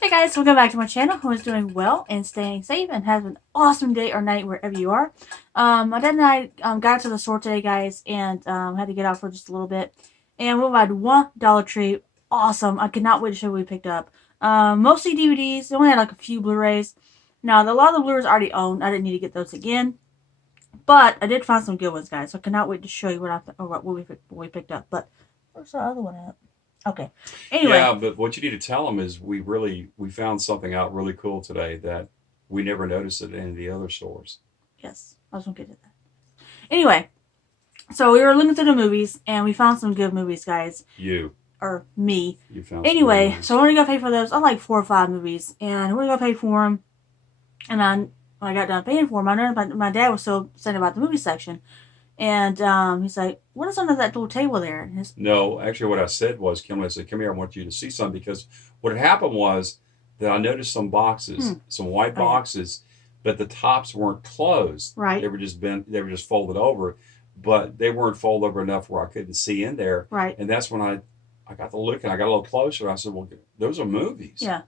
Hey guys, welcome back to my channel. Who is doing well and staying safe and has an awesome day or night wherever you are. My dad and I got to the store today, guys, and had to get out for just a little bit. And we had one Dollar Tree. Awesome! I could not wait to show what we picked up. Mostly DVDs. They only had like a few Blu-rays. Now, a lot of the Blu-rays I already owned. I didn't need to get those again. But I did find some good ones, guys. So I cannot wait to show you what we picked up. But where's the other one at? Okay. Anyway. Yeah, but what you need to tell them is we found something out really cool today that we never noticed at any of the other stores. Yes, I was gonna get to that. Anyway, so we were looking through the movies and we found some good movies, guys. Or me. You found. Anyway, so I want to go pay for those. I like 4 or 5 movies, and I want to go pay for them. And when I got done paying for them, I noticed my dad was still saying about the movie section. And he's like, what is under that little table there? No, actually what I said was, Kimberly, I said, come here, I want you to see something. Because what had happened was that I noticed some boxes, some white boxes, but the tops weren't closed. Right. They were just folded over, but they weren't folded over enough where I couldn't see in there. Right. And that's when I got to look and I got a little closer. I said, well, those are movies. Yeah.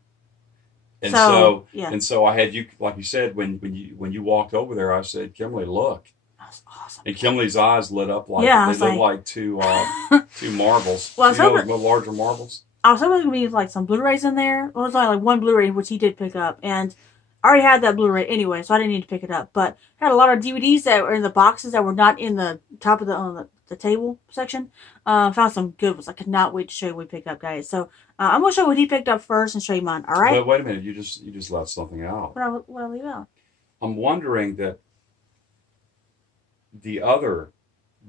And so I had you, like you said, when you walked over there, I said, Kimberly, look. That's awesome. And Kimberly's eyes lit up like they looked like two marbles. Well, larger marbles. I was hoping there would be like some Blu-rays in there. Well, it was only like one Blu-ray, which he did pick up, and I already had that Blu-ray anyway, so I didn't need to pick it up. But I had a lot of DVDs that were in the boxes that were not in the top of the table section. Found some good ones. I could not wait to show you what we picked up, guys. So I'm gonna show you what he picked up first and show you mine. All right? But wait a minute, you just left something out. What I leave out? I'm wondering that the other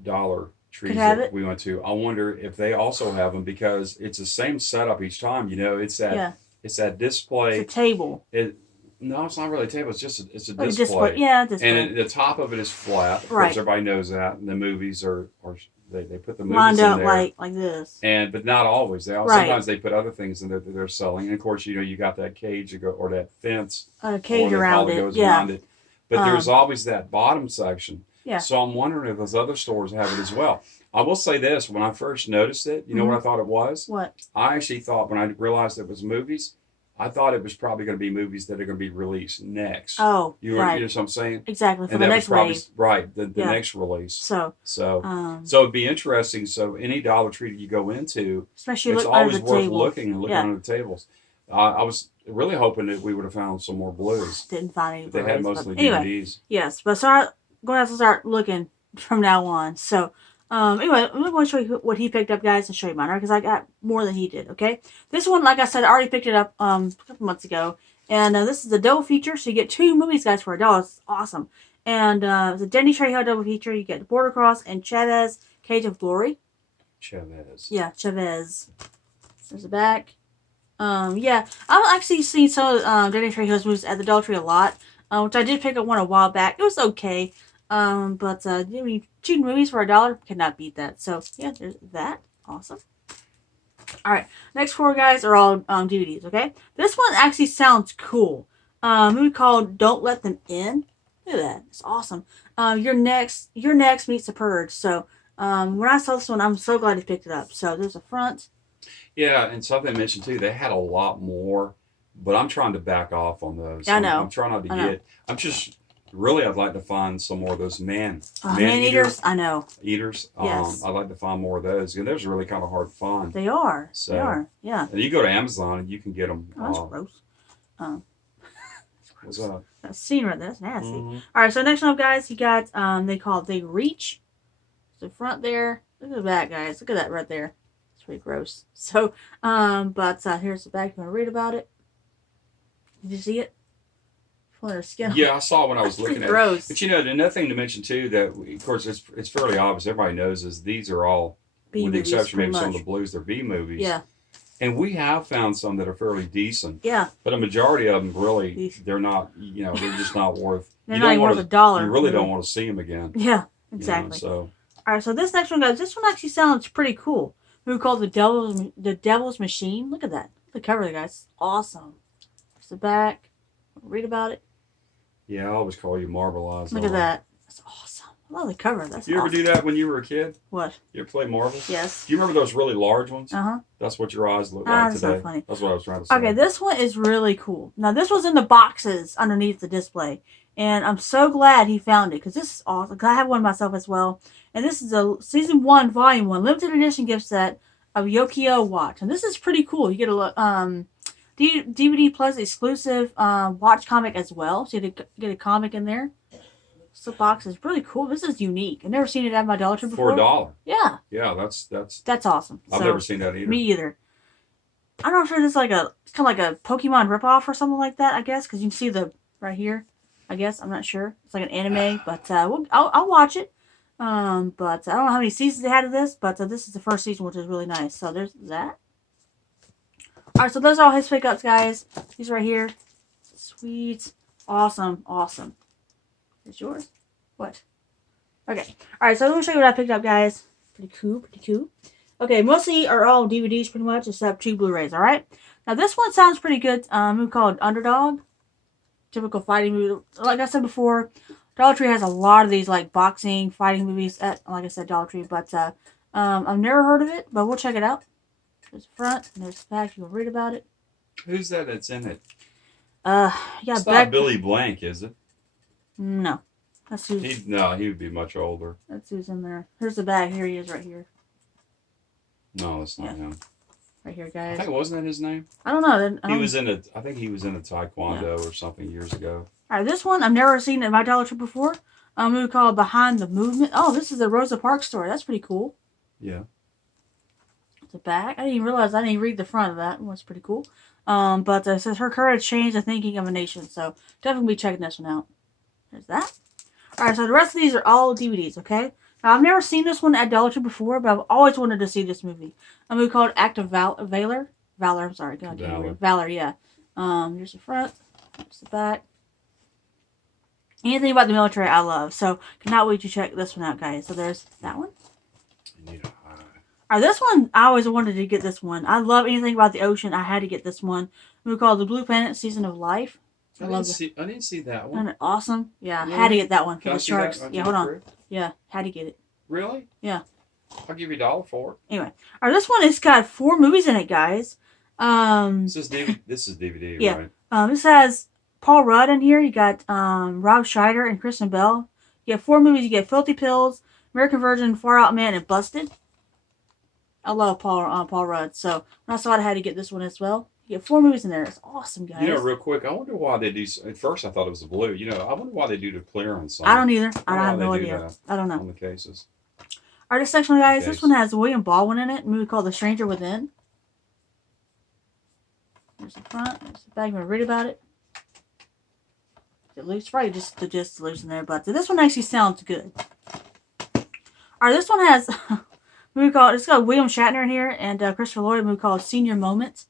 Dollar Trees that we went to, I wonder if they also have them, because it's the same setup each time. You know, it's that display. It's a table. No, it's not really a table. It's a display. Yeah, display. And the top of it is flat. Of course, everybody knows that. And the movies they put the movies lined up in there like this. But not always. Sometimes they put other things in there that they're selling. And of course, you got that cage or that fence. A cage around it. Around it. But there's always that bottom section. Yeah. So I'm wondering if those other stores have it as well. I will say this: when I first noticed it, you know what I thought it was? What? I actually thought, when I realized it was movies, I thought it was probably going to be movies that are going to be released next. Oh, you know what I'm saying? Exactly, for the next wave. Right, the next release. So it'd be interesting. So any Dollar Tree you go into, especially it's always worth looking under the tables. I was really hoping that we would have found some more blues. Didn't find any. They had mostly anyway, DVDs. Yes, but going to have to start looking from now on. So anyway, I'm going to show you what he picked up, guys, and show you mine, because I got more than he did. Okay, this one, like I said, I already picked it up a couple months ago, and this is a double feature, so you get 2 movies, guys, for $1. It's awesome. And it's a Denny Trejo double feature. You get Border Cross and Chavez, Cage of Glory. Chavez. Yeah, Chavez. There's the back. Yeah, I've actually seen some of Denny Trejo's movies at the Dollar Tree a lot, which I did pick up one a while back. It was okay. But 2 movies for $1 cannot beat that. So yeah, there's that. Awesome. All right, next 4 guys are all DVDs. Okay, this one actually sounds cool. Movie called "Don't Let Them In." Look at that, it's awesome. Your next meets the Purge. So when I saw this one, I'm so glad he picked it up. So there's a front. Yeah, and something I mentioned too, they had a lot more, but I'm trying to back off on those. I know. I'm trying not to get. I'm just. Really, I'd like to find some more of those man eaters. I know. Eaters. Yes. I'd like to find more of those. And those are really kind of hard to find. They are. They are. Yeah. And you go to Amazon and you can get them. Oh, that's gross. What's up? That scene right there. That's nasty. All right. So next up, guys, you got they reach. The front there. Look at the back, guys. Look at that right there. It's pretty gross. So, but here's the back. You want to read about it? Did you see it? Skin. Yeah, I saw when I was looking at it. But another thing to mention too, that of course it's fairly obvious, everybody knows, is these are all, with the exception maybe some of the blues, they're B movies. Yeah. And we have found some that are fairly decent. Yeah. But a majority of them really, they're not, they're just not worth. They're not worth $1. You really don't want to see them again. Yeah, exactly. So. All right, so this next one, guys, this one actually sounds pretty cool. We call it the Devil's Machine. Look at that. The cover, guys. It's awesome. There's the back. Read about it. Yeah, I always call you Marble Eyes. Look at that. That's awesome. I love the cover. That's You ever awesome. do that when you were a kid? What? You ever play marbles? Yes. Do you remember those really large ones? Uh-huh. That's what your eyes look Ah, like that's today. not funny. That's what I was trying to say. Okay, this one is really cool. Now, this was in the boxes underneath the display. And I'm so glad he found it because this is awesome. Cause I have one myself as well. And this is a Season 1, Volume 1 limited edition gift set of Yokyo watch. And this is pretty cool. You get a DVD plus exclusive watch comic as well. So you get a comic in there. This box is really cool. This is unique. I've never seen it at my Dollar Tree before. For $1. Yeah. Yeah, that's awesome. I've never seen that either. Me either. I'm not sure this is it's kind of like a Pokemon ripoff or something like that, I guess, because you can see the right here. I guess I'm not sure. It's like an anime, but I'll watch it. But I don't know how many seasons they had of this, but this is the first season, which is really nice. So there's that. All right, so those are all his pickups, guys. These right here, sweet, awesome. It's yours. What? Okay. All right, so let me show you what I picked up, guys. Pretty cool. Okay, mostly are all DVDs pretty much, except 2 Blu-rays, all right? Now, this one sounds pretty good. Movie called Underdog. Typical fighting movie. Like I said before, Dollar Tree has a lot of these, like, boxing, fighting movies at, like I said, Dollar Tree. But I've never heard of it, but we'll check it out. There's the front, and there's the back. You can read about it. Who's that that's in it? Yeah, it's not Billy Blank, is it? No. That's who's... he would be much older. That's who's in there. Here's the bag. Here he is right here. No, that's not him. Right here, guys. I think wasn't that his name? I don't know. I think he was in a taekwondo or something years ago. All right, this one I've never seen at my Dollar Tree before. A movie called Behind the Movement. Oh, this is a Rosa Parks story. That's pretty cool. Yeah. The back. I didn't even realize. I didn't even read the front of that. It was pretty cool. But it says her courage changed the thinking of a nation. So definitely be checking this one out. There's that. All right, so the rest of these are all DVDs. Okay. Now, I've never seen this one at Dollar Tree before, but I've always wanted to see this movie. A movie called Act of Valor. I'm sorry. God, Valor, yeah. Here's the front. Here's the back. Anything about the military I love. So, cannot wait to check this one out, guys. So, there's that one. Alright, this one, I always wanted to get this one. I love anything about the ocean. I had to get this one. A movie called The Blue Planet Season of Life. I didn't see that one. Isn't it awesome? Yeah, really? Had to get that one for the sharks. Yeah, hold on. Yeah, had to get it. Really? Yeah. I'll give you $1 for it. Anyway, alright, this one has got 4 movies in it, guys. This is DVD, yeah. right? This has Paul Rudd in here. You got Rob Schneider and Kristen Bell. You get 4 movies. You get Filthy Pills, American Virgin, Far Out Man, and Busted. I love Paul Rudd, so when I saw it, I had to get this one as well. You get 4 movies in there. It's awesome, guys. Real quick, I wonder why they do. At first, I thought it was a blue. I wonder why they do the clearance. I don't either. I have no idea. I don't know. On the cases. All right, this section, guys. This one has William Baldwin in it. A movie called The Stranger Within. There's the front. There's the back. I'm going to read about it. It looks probably just the gist loose in there, but this one actually sounds good. All right, this one has a movie called. It's got William Shatner in here and Christopher Lloyd. A movie called Senior Moments.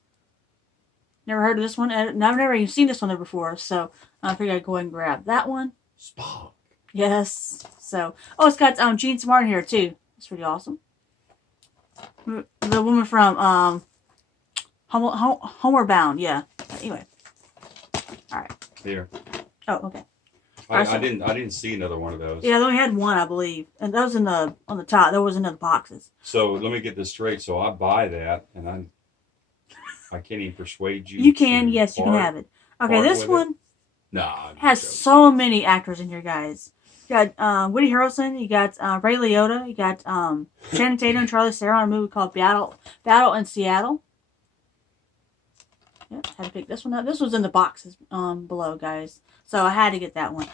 Never heard of this one. And I've never even seen this one before, so I figured I'd go ahead and grab that one. Spock. Yes. So, it's got Gene Smart in here too. That's pretty awesome. The woman from Homeward Bound. Yeah. Anyway. All right. Here. Oh, okay. I didn't see another one of those. Yeah, they only had one, I believe, and that was on the top. There wasn't in the boxes. So let me get this straight. So I buy that, and I can't even persuade you. You can, yes, you can have it. Okay, this one has so many actors in here, guys. You got Woody Harrelson, you got Ray Liotta, you got Channing Tatum and Charlize Theron on a movie called Battle in Seattle. Yep, had to pick this one up. This was in the boxes below, guys. So I had to get that one.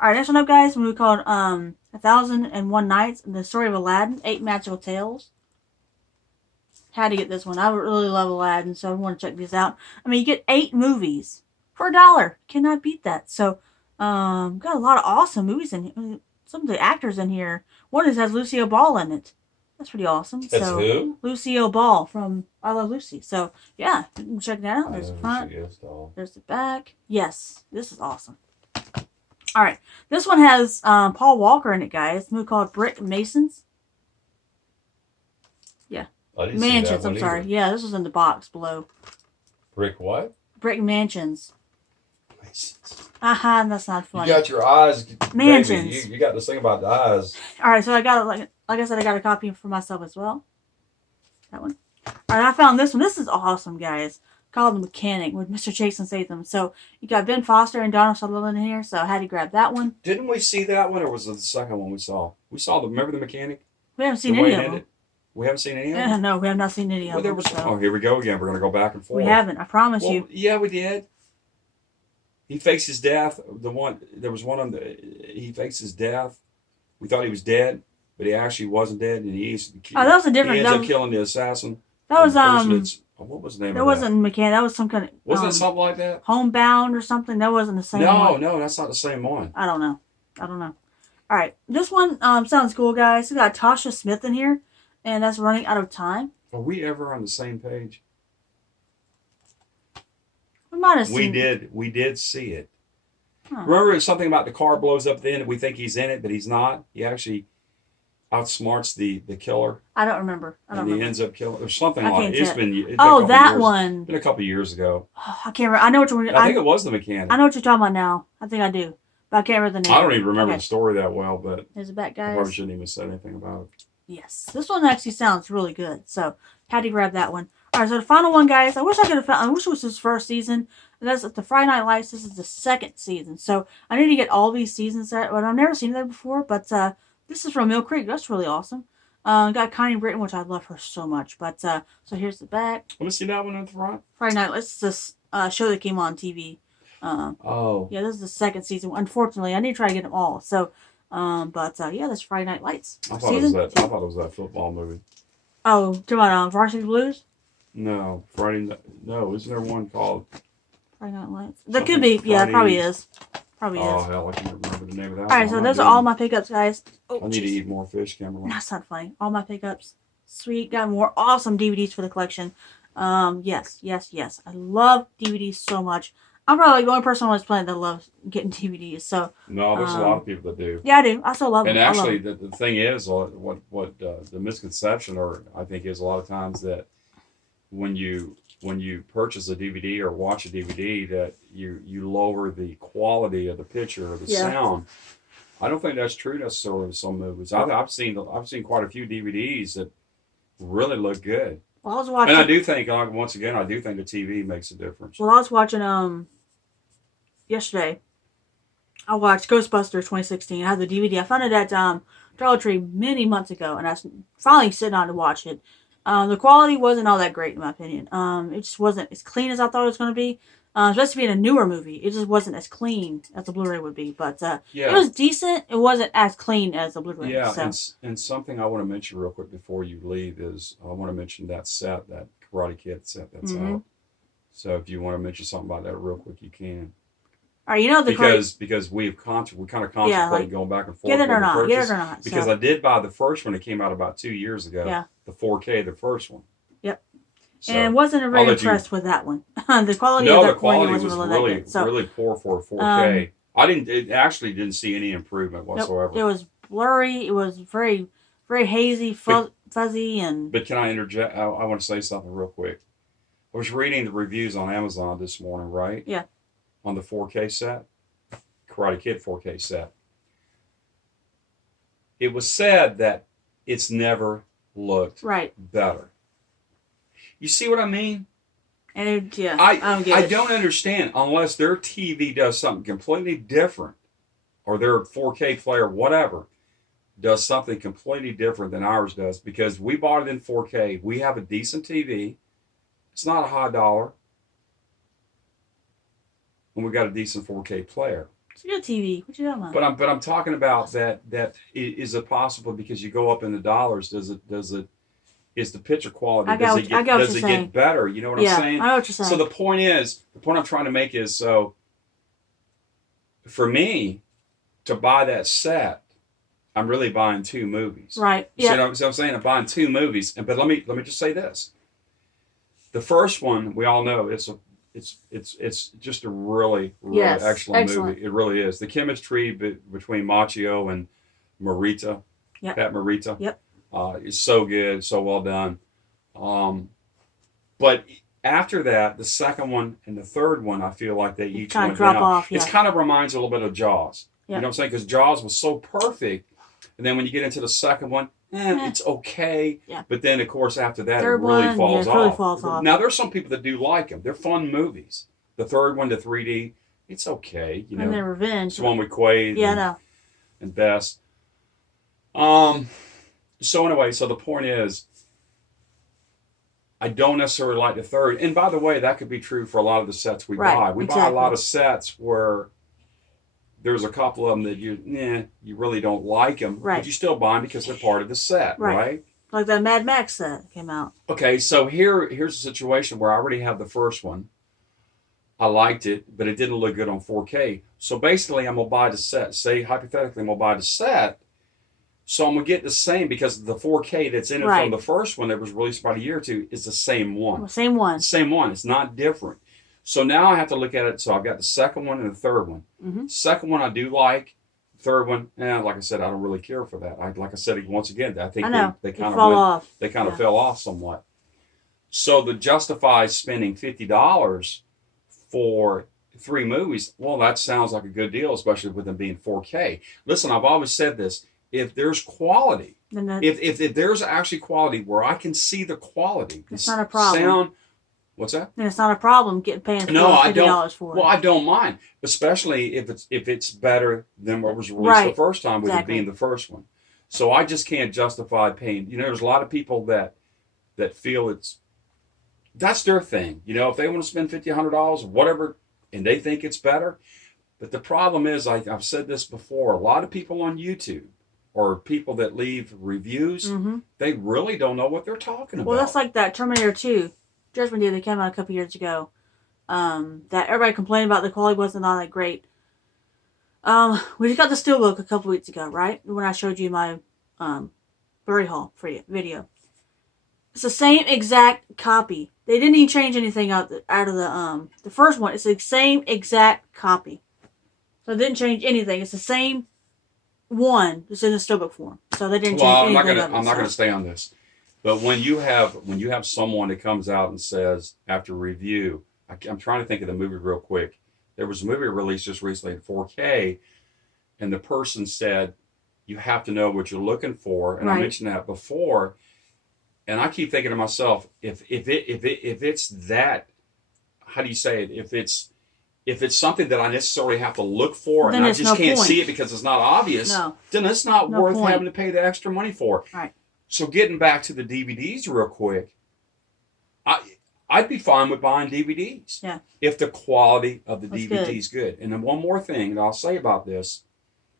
Alright, next one up, guys. A movie called 1001 Nights, and the story of Aladdin, 8 Magical Tales. Had to get this one. I really love Aladdin, so I want to check these out. I mean, you get 8 movies for $1. Cannot beat that. So, got a lot of awesome movies in here. Some of the actors in here. One has Lucille Ball in it. That's pretty awesome. That's who? Lucille Ball from I Love Lucy. So, yeah, check that out. There's the front. There's the back. Yes, this is awesome. All right, this one has Paul Walker in it, guys. It's a movie called Brick Masons. Yeah. Mansions, I'm sorry. Yeah, this was in the box below. Brick what? Brick Mansions. Aha, that's not funny. You got your eyes, Mansions. baby. You got this thing about the eyes. All right, so I got like I said, I got a copy for myself as well. That one. All right, I found this one. This is awesome, guys. Called The Mechanic with Mr. Jason Statham. So you got Ben Foster and Donald Sutherland in here. So I had to grab that one. Didn't we see that one, or was it the second one we saw? We saw remember The Mechanic? We haven't seen any of them. We haven't seen any of them? No, we have not seen any of them. Oh, here we go again. We're going to go back and forth. We haven't. I promise you. Yeah, we did. He fakes his death. There was one on he fakes his death. We thought he was dead, but he actually wasn't dead, and that was a different. He ends up killing the assassin. That was what was the name? That wasn't Mechanic. That was some kind of. Wasn't it something like that? Homebound or something. That wasn't the same one. No, that's not the same one. I don't know. All right, this one sounds cool, guys. We got Tasha Smith in here, and that's Running Out of Time. Are we ever on the same page? We might have seen. We did see it. Huh. Remember, it's something about the car blows up at the end, and we think he's in it, but he's not. He actually outsmarts the killer. I don't remember. He ends up killing. There's something like it. It's been that one. It's been a couple years ago. Oh, I can't remember. I know what you're. I think it was The Mechanic. I know what you're talking about now. I think I do, but I can't remember the name. I don't even remember the story that well, but there's a back, guys. I probably shouldn't even say anything about it. Yes, this one actually sounds really good. So had to grab that one. All right, so the final one, guys. I wish I could have found. I wish it was his first season. That's the Friday Night Lights. This is the second season, so I need to get all these seasons there. But I've never seen that before. But this is from Mill Creek. That's really awesome. Got Connie Britton, which I love her so much. But so here's the back. Let me see that one in the front. Friday Night Lights. This show that came on TV. Yeah, this is the second season. Unfortunately, I need to try to get them all. So, yeah, this Friday Night Lights. I thought it was that football movie. Oh, do you want Varsity Blues? No, No, isn't there one called Friday Night Lights? That could be. Yeah, it probably is. Probably is. Oh hell, I can't remember the name of that. All right, so those are all my pickups, guys. Oh, I need to eat more fish, Kimberly. That's not funny. All my pickups. Sweet. Got more awesome DVDs for the collection. Yes. I love DVDs so much. I'm probably the only person on this planet that loves getting DVDs. So no, there's a lot of people that do. Yeah, I do. I still love them. And actually, the thing is, what the misconception, or I think, is a lot of times that when you purchase a DVD or watch a DVD, that you lower the quality of the picture or the sound. I don't think that's true necessarily with some movies. I've seen quite a few DVDs that really look good. Well, I was watching, and I do think, once again, the TV makes a difference. Well, I was watching yesterday. I watched Ghostbusters 2016. I had the DVD. I found it at Dollar Tree many months ago, and I was finally sitting down to watch it. The quality wasn't all that great, in my opinion. It just wasn't as clean as I thought it was going to be. Especially being a newer movie, it just wasn't as clean as the Blu-ray would be. But it was decent. It wasn't as clean as the Blu-ray. Yeah, so. and something I want to mention real quick before you leave is I want to mention that set, that Karate Kid set that's out. So if you want to mention something about that real quick, you can. All right, because we kind of contemplated going back and forth. Get it or not. Because I did buy the first one. It came out about 2 years ago. Yeah. The 4K, the first one. Yep. So and wasn't very impressed with that one. The quality of the quality was really poor for a 4K. I actually didn't see any improvement whatsoever. It was blurry. It was very, very hazy, fuzzy, and. But can I interject? I want to say something real quick. I was reading the reviews on Amazon this morning, right? Yeah. On the 4K set, Karate Kid 4K set. It was said that it's never looked better. You see what I mean? And I don't understand unless their TV does something completely different, or their 4K player, whatever, does something completely different than ours does. Because we bought it in 4K. We have a decent TV. It's not a high dollar. And we got a decent 4K player. It's a good TV. What you talking about? But I'm talking about that is it possible because you go up in the dollars? Is the picture quality? Does it get better? You know what I'm saying? I know what you're saying. So the point I'm trying to make is, so for me to buy that set, I'm really buying 2 movies. Right. Yeah. So I'm saying I'm buying 2 movies, but let me just say this. The first one, we all know, it's just a really excellent movie. It really is. The chemistry between Machio and Morita, Pat Morita, is so good, so well done. But After that, the second one and the third one, I feel like they each kind went of drop down. off. Yeah. It kind of reminds a little bit of Jaws. Yeah. You know what I'm saying? Because Jaws was so perfect, and then when you get into the second one, it's okay. Yeah. But then, of course, after that, Third it really one, falls it off. really falls off. Now, there's some people that do like them. They're fun movies. The third one, the 3D, it's okay. You know, and then Revenge. it's the one with Quaid. Yeah, I know. And Best. So anyway, so the point is, I don't necessarily like the third. And by the way, that could be true for a lot of the sets we buy. We buy a lot of sets where there's a couple of them that you really don't like them, but you still buy them because they're part of the set, right? Like that Mad Max set came out. Okay, so here's a situation where I already have the first one. I liked it, but it didn't look good on 4K. So basically, I'm going to buy the set. Say, hypothetically, I'm going to buy the set. So I'm going to get the same because the 4K that's in it from the first one that was released about a year or two is the same one. Same one. Same one. It's not different. So now I have to look at it. So I've got the second one and the third one. Second one I do like. Third one, like I said, I don't really care for that. Like I said, once again, I think they kind of fell off somewhat. So to justify spending $50 for 3 movies, well, that sounds like a good deal, especially with them being 4K. Listen, I've always said this. If there's quality, if there's actually quality where I can see the quality, it's not a problem. Sound, what's that? And it's not a problem paying $50 for it. Well, I don't mind, especially if it's better than what was released the first time, with it being the first one. So I just can't justify paying. You know, there's a lot of people that feel that's their thing. You know, if they want to spend $50, $100, whatever, and they think it's better. But the problem is, I've said this before, a lot of people on YouTube or people that leave reviews, they really don't know what they're talking about. Well, that's like that Terminator 2 Judgment Day that came out a couple years ago. That everybody complained about the quality wasn't all that great. We just got the Steelbook a couple weeks ago, right? When I showed you my Blu-ray Haul video. It's the same exact copy. They didn't even change anything out of the first one. It's the same exact copy. So it didn't change anything. It's the same one that's in the Steelbook form. So they didn't change anything. I'm not gonna stay on this. But when you have someone that comes out and says after review, I'm trying to think of the movie real quick. There was a movie released just recently in 4K, and the person said, you have to know what you're looking for. And I mentioned that before. And I keep thinking to myself, if it's that, how do you say it? If it's something that I necessarily have to look for and I just can't see it because it's not obvious, then it's not worth having to pay the extra money for. Right. So getting back to the DVDs real quick, I'd be fine with buying DVDs. Yeah. If the quality of the DVD is good. And then one more thing that I'll say about this.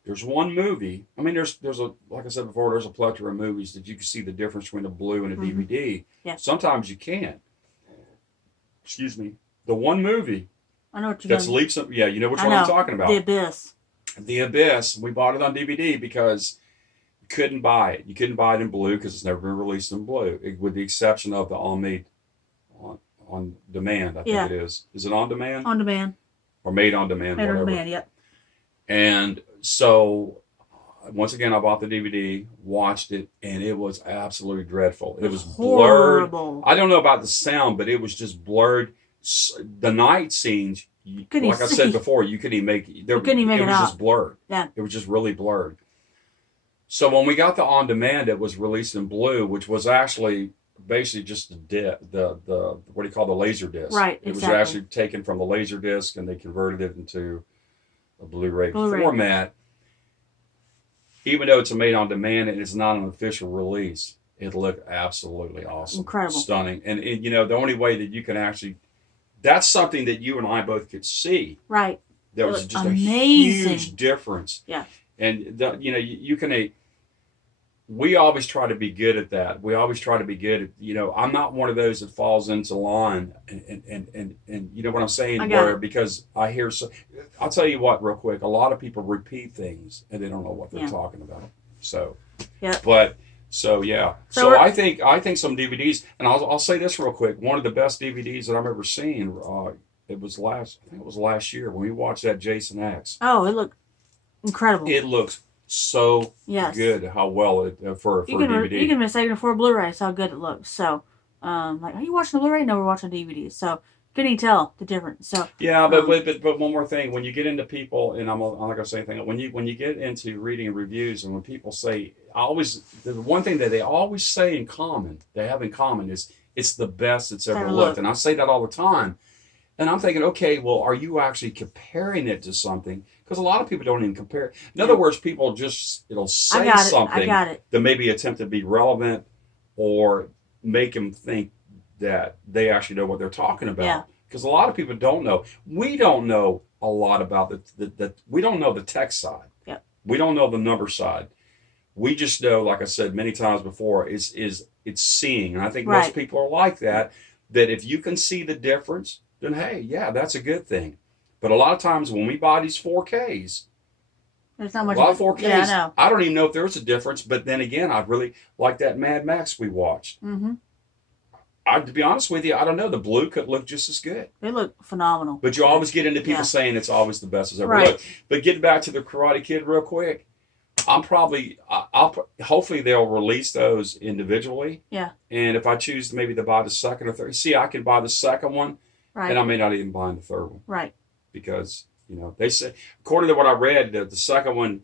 There's one movie. I mean, there's a, like I said before, there's a plethora of movies that you can see the difference between a blue and a DVD. Yeah. Sometimes you can't. Excuse me. The one movie I know what you're that's leaps up. Yeah, you know which one I'm talking about. The Abyss. The Abyss. We bought it on DVD because you couldn't buy it. You couldn't buy it in blue because it's never been released in blue, with the exception of the on demand. I think it is. Is it on demand? On demand. Or made on demand. Made whatever. on demand. Yep. And so, once again, I bought the DVD, watched it, and it was absolutely dreadful. It was horrible. Blurred. I don't know about the sound, but it was just blurred. The night scenes, like I said before, you couldn't even make it. It was just blurred. Yeah. It was just really blurred. So when we got the on demand, it was released in blue, which was actually basically just the what do you call the laser disc? Right. It was actually taken from the laser disc, and they converted it into a Blu-ray format. Even though it's a made-on-demand and it's not an official release, it looked absolutely awesome. Incredible. Stunning. And you know, the only way that you can actually... That's something that you and I both could see. Right. There was just amazing. A huge difference. Yeah. And, you know, you can... We always try to be good at that. We always try to be good at, you know, I'm not one of those that falls into line and you know what I'm saying? Because I hear I'll tell you what real quick, a lot of people repeat things and they don't know what they're talking about. So So I think some DVDs, and I'll say this real quick, one of the best DVDs that I've ever seen, it was last year when we watched that Jason X. Oh, it looked incredible. It looks so good how well it for a DVD. You can mistake it for a Blu-ray. It's how good it looks. So Like, are you watching the Blu-ray? No, we're watching DVD. So couldn't even tell the difference. So Yeah, but one more thing, when you get into people, and I'm not gonna say anything. When you get into reading reviews, and when people say, the one thing that they always say in common, they have in common is it's the best it's ever looked, and I say that all the time. And I'm thinking, okay, well, are you actually comparing it to something? Because a lot of people don't even compare. In other words, people it'll say something that maybe attempt to be relevant or make them think that they actually know what they're talking about. Yeah. Because a lot of people don't know. We don't know a lot about we don't know the tech side. Yep. We don't know the number side. We just know, like I said many times before, it's seeing. And I think most people are like that if you can see the difference, then hey, yeah, that's a good thing. But a lot of times when we buy these 4Ks, there's not much. A lot of 4Ks, yeah, I know. I don't even know if there's a difference. But then again, I really like that Mad Max we watched. Mm-hmm. To be honest with you, I don't know. The blue could look just as good. They look phenomenal. But you always get into people saying it's always the best as ever looked. But getting back to the Karate Kid real quick, hopefully they'll release those individually. Yeah. And if I choose maybe to buy the second or third, I can buy the second one, and I may not even buy the third one. Right. Because, they say, according to what I read, the second one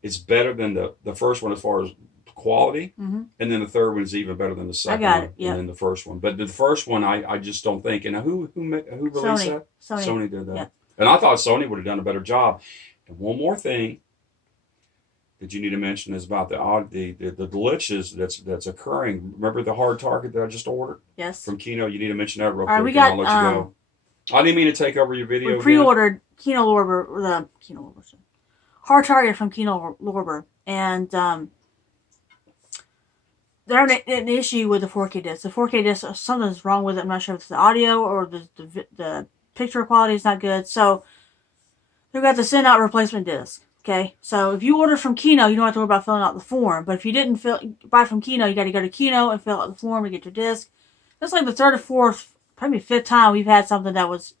is better than the first one as far as quality, and then the third one is even better than the second one, and then the first one. But the first one, I just don't think. And who released that? Sony did that, and I thought Sony would have done a better job. And one more thing that you need to mention is about the glitches that's occurring. Remember the hard target that I just ordered? Yes. From Kino. You need to mention that real quick. We got, and I'll let you go. I didn't mean to take over your video. We pre-ordered Kino Lorber, hard target from Kino Lorber, and they're having an issue with the 4K disc. The 4K disc, something's wrong with it. I'm not sure if it's the audio or the picture quality is not good. So they've got to send out a replacement disc. Okay, so if you order from Kino, you don't have to worry about filling out the form. But if you didn't buy from Kino, you got to go to Kino and fill out the form to get your disc. That's like the third or fourth, probably fifth time we've had something that was,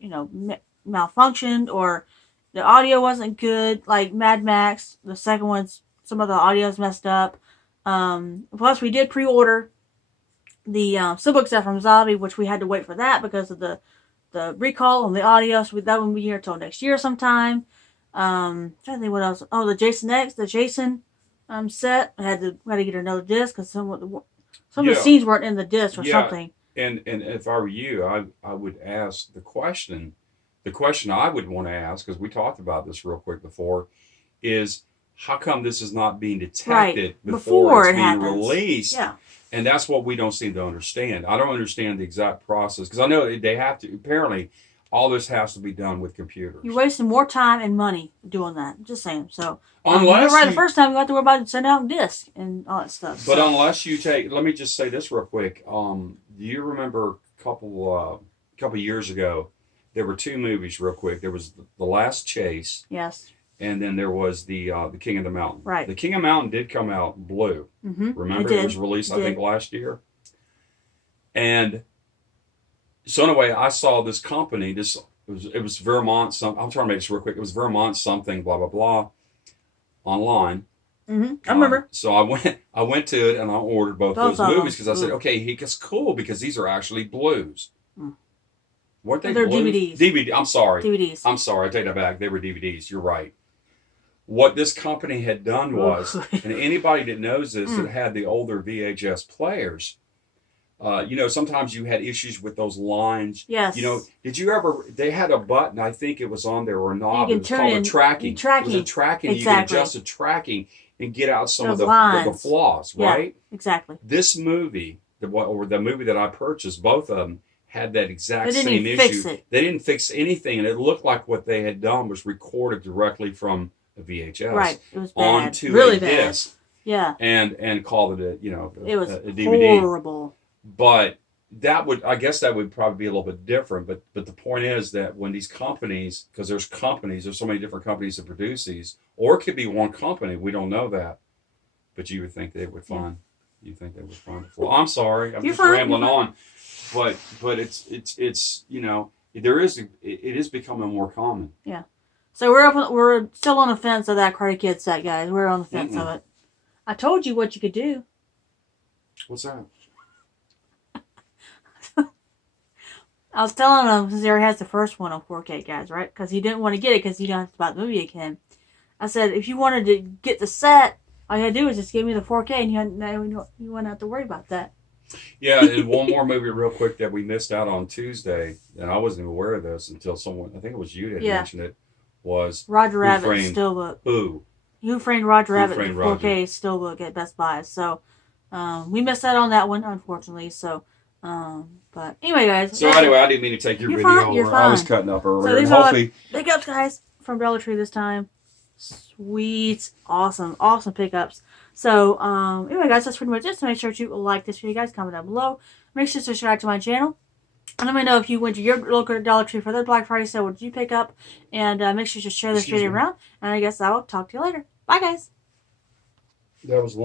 malfunctioned or the audio wasn't good. Like Mad Max, the second one's, some of the audio's messed up. Plus, we did pre-order the Steelbook set from Zombie, which we had to wait for that because of the recall on the audio. So that won't be here until next year sometime. Trying to think what else. Oh, the Jason set. I had to get another disc because some of the scenes weren't in the disc or something. And if I were you, I would ask the question. The question I would want to ask, because we talked about this real quick before, is how come this is not being detected before it's being released? Yeah. And that's what we don't seem to understand. I don't understand the exact process because I know they have to. Apparently, all this has to be done with computers. You're wasting more time and money doing that. I'm just saying. So, unless the first time, you have to worry about sending out disc and all that stuff. But unless you let me just say this real quick. Do you remember a couple years ago, there were two movies real quick. There was The Last Chase. Yes. And then there was the King of the Mountain. Right. The King of the Mountain did come out blue. Mm-hmm. Remember, it was released, I think, last year. And so anyway, I saw this company. It was Vermont. I'm trying to make this real quick. It was Vermont something, blah blah blah, online. Mm-hmm. I remember. So I went to it and I ordered both those movies because I said, okay, it's cool because these are actually blues. Weren't they? They're blues? DVDs. DVD. I'm sorry. DVDs. I'm sorry. I take that back. They were DVDs. You're right. What this company had done was, and anybody that knows this that had the older VHS players, sometimes you had issues with those lines. Yes. Did you ever? They had a button. I think it was on there or a knob. It was called a tracking. It was a tracking. Exactly. You could adjust the tracking and get out some of the flaws. Right. Yeah, exactly. This movie, the movie that I purchased, both of them had that exact same issue. They didn't fix anything, and it looked like what they had done was recorded directly from a VHS. Right. It was bad. Onto really a bad. disc. Yeah. And called it it was a DVD. Horrible. But I guess that would probably be a little bit different. But the point is that when these companies, because there's so many different companies that produce these, or it could be one company, we don't know that. But you would think they would find. You think they would find it. Well, I'm sorry, I'm just rambling on. But it is becoming more common. Yeah. So we're still on the fence of that Karate Kid set, guys. We're on the fence of it. I told you what you could do. What's that? I was telling him, since he already has the first one on 4K, guys, right? Because he didn't want to get it because he didn't have to buy the movie again. I said, if you wanted to get the set, all you had to do is just give me the 4K, and you wouldn't have to worry about that. Yeah, and one more movie real quick that we missed out on Tuesday, and I wasn't even aware of this until someone, I think it was you that mentioned it, was Roger Rabbit Framed Steelbook. Who? Who Framed Roger Who Rabbit Framed 4K Steelbook at Best Buy. So we missed out on that one, unfortunately. So, but anyway, guys. So anyway, I didn't mean to take your video over. I was cutting up earlier. So these are pickups, guys, from Dollar Tree this time. Sweet, awesome pickups. So anyway, guys, that's pretty much it. So make sure to like this video, guys. Comment down below. Make sure to subscribe to my channel. And let me know if you went to your local Dollar Tree for their Black Friday sale. What did you pick up? And make sure to share this video around. And I guess I will talk to you later. Bye, guys. That was long.